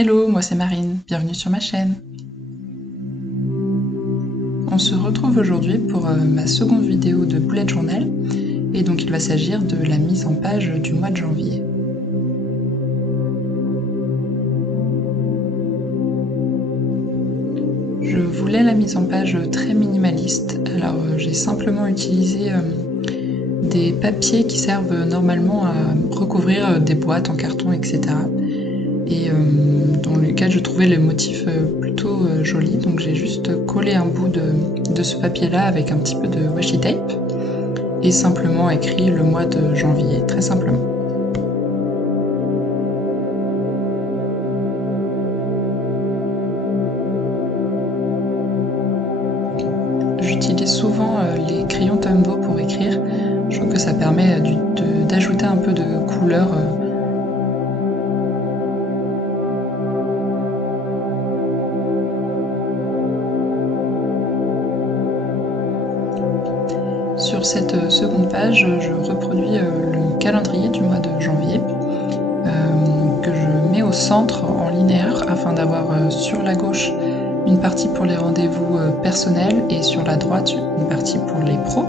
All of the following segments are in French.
Hello, moi c'est Marine, bienvenue sur ma chaîne. On se retrouve aujourd'hui pour ma seconde vidéo de bullet journal, et donc il va s'agir de la mise en page du mois de janvier. Je voulais la mise en page très minimaliste, alors j'ai simplement utilisé des papiers qui servent normalement à recouvrir des boîtes en carton, etc. Et dans lequel je trouvais les motifs plutôt jolis, donc j'ai juste collé un bout de ce papier là avec un petit peu de washi tape et simplement écrit le mois de janvier, très simplement. J'utilise souvent les crayons Tombow pour écrire, je trouve que ça permet d'ajouter un peu de couleur. Sur cette seconde page, je reproduis le calendrier du mois de janvier, que je mets au centre en linéaire afin d'avoir sur la gauche une partie pour les rendez-vous personnels et sur la droite une partie pour les pros.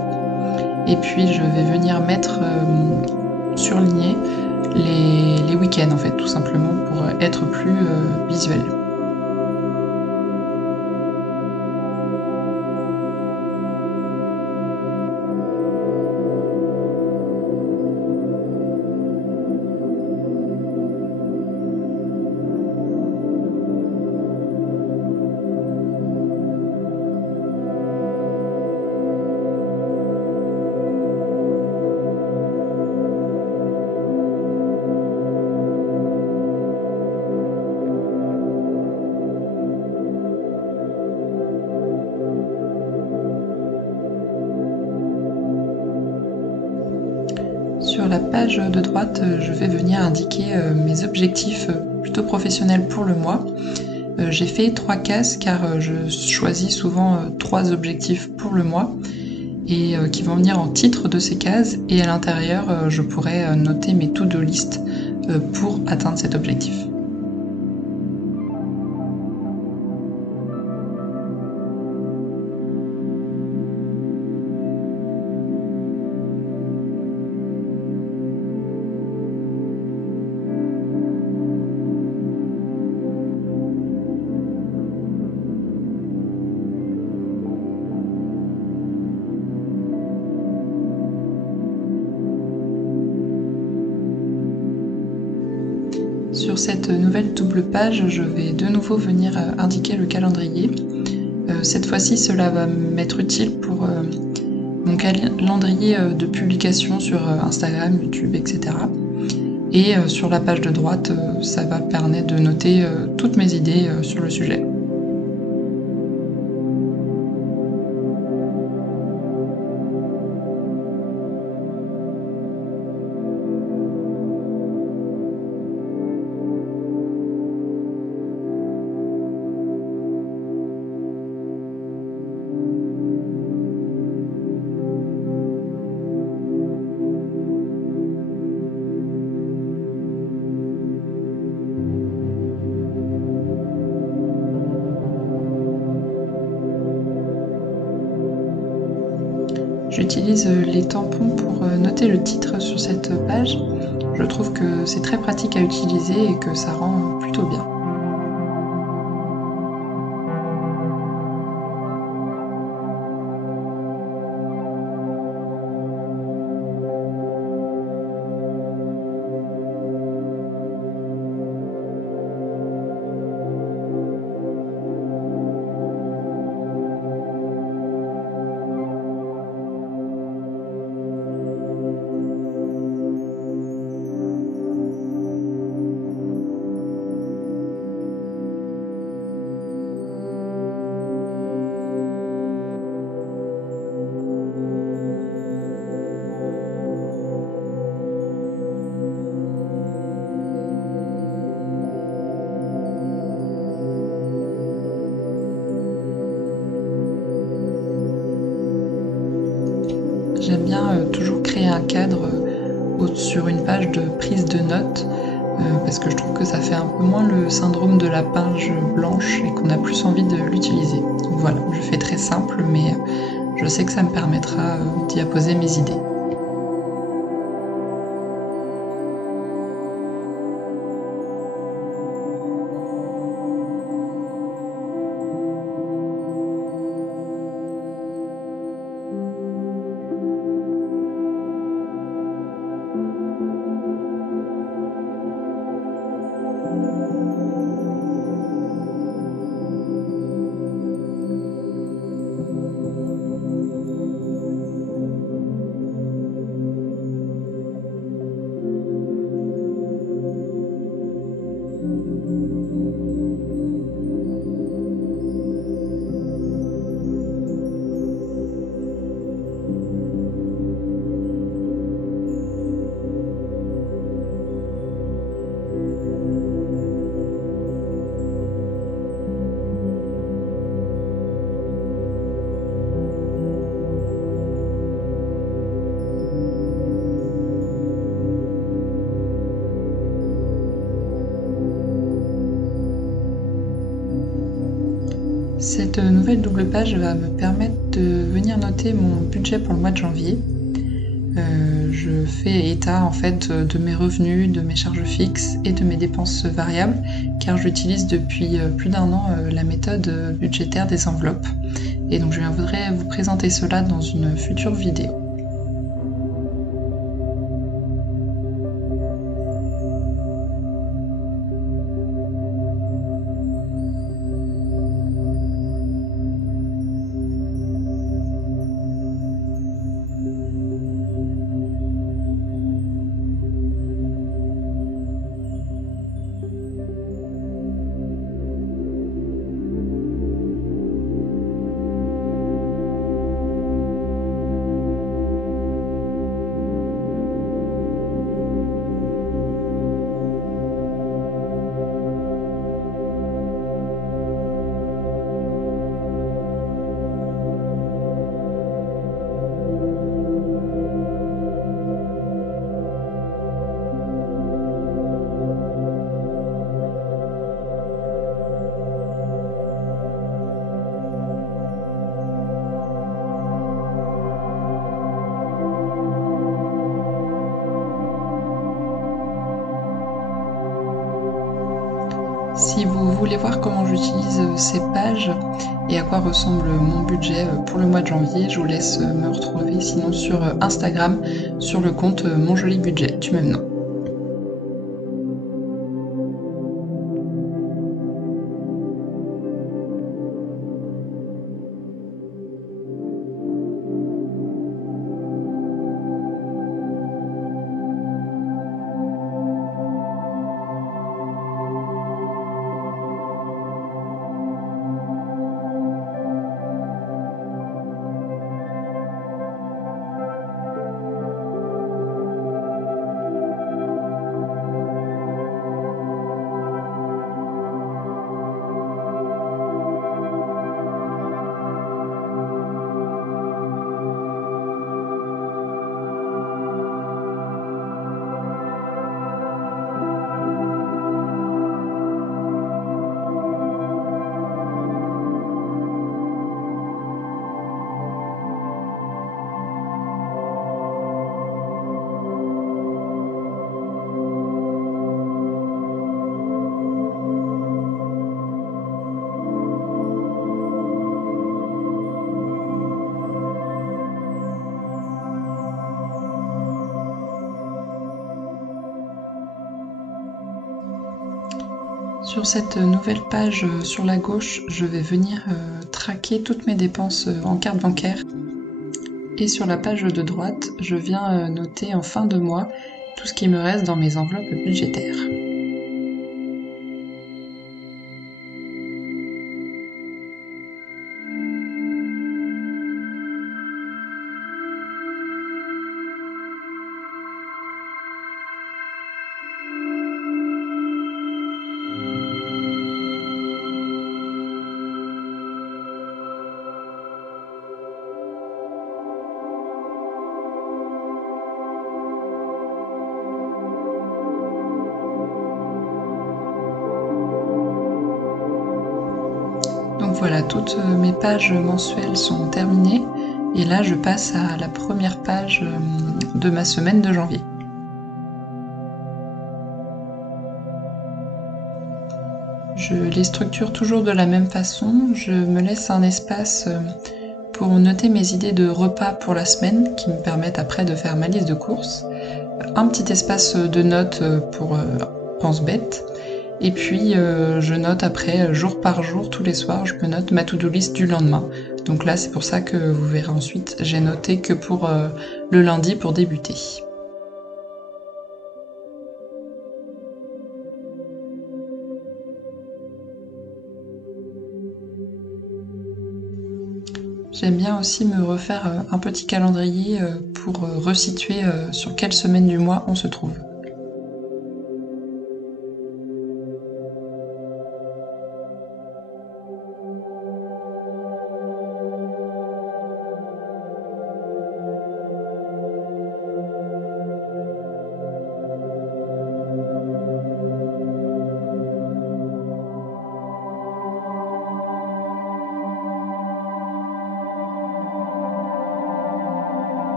Et puis je vais venir mettre surligner les week-ends en fait, tout simplement pour être plus visuel. Sur la page de droite, je vais venir indiquer mes objectifs plutôt professionnels pour le mois. J'ai fait 3 cases car je choisis souvent 3 objectifs pour le mois et qui vont venir en titre de ces cases, et à l'intérieur je pourrais noter mes to-do list pour atteindre cet objectif. Sur cette nouvelle double page, je vais de nouveau venir indiquer le calendrier. Cette fois-ci, cela va m'être utile pour mon calendrier de publication sur Instagram, YouTube, etc. Et sur la page de droite, ça va permettre de noter toutes mes idées sur le sujet. J'utilise les tampons pour noter le titre sur cette page. Je trouve que c'est très pratique à utiliser et que ça rend plutôt bien. J'aime bien toujours créer un cadre sur une page de prise de notes parce que je trouve que ça fait un peu moins le syndrome de la page blanche et qu'on a plus envie de l'utiliser. Donc voilà, je fais très simple, mais je sais que ça me permettra d'y apposer mes idées. Cette nouvelle double page va me permettre de venir noter mon budget pour le mois de janvier. Je fais état en fait de mes revenus, de mes charges fixes et de mes dépenses variables, car j'utilise depuis plus d'1 an la méthode budgétaire des enveloppes. Et donc je voudrais vous présenter cela dans une future vidéo. Si vous voulez voir comment j'utilise ces pages et à quoi ressemble mon budget pour le mois de janvier, je vous laisse me retrouver sinon sur Instagram sur le compte Mon Joli Budget du même nom. Sur cette nouvelle page sur la gauche, je vais venir traquer toutes mes dépenses en carte bancaire. Et sur la page de droite, je viens noter en fin de mois tout ce qui me reste dans mes enveloppes budgétaires. Donc voilà, toutes mes pages mensuelles sont terminées et là je passe à la première page de ma semaine de janvier. Je les structure toujours de la même façon, je me laisse un espace pour noter mes idées de repas pour la semaine qui me permettent après de faire ma liste de courses, un petit espace de notes pour pense-bête, et puis je note après jour par jour, tous les soirs, je me note ma to-do list du lendemain. Donc là c'est pour ça que vous verrez ensuite, j'ai noté que pour le lundi pour débuter. J'aime bien aussi me refaire un petit calendrier pour resituer sur quelle semaine du mois on se trouve.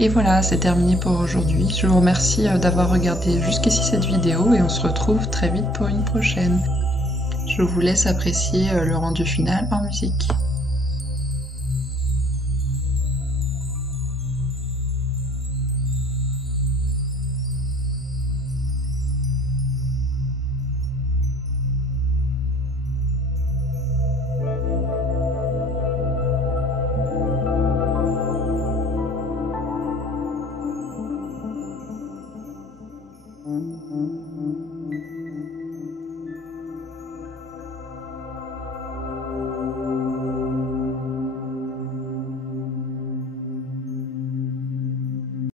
Et voilà, c'est terminé pour aujourd'hui. Je vous remercie d'avoir regardé jusqu'ici cette vidéo et on se retrouve très vite pour une prochaine. Je vous laisse apprécier le rendu final en musique.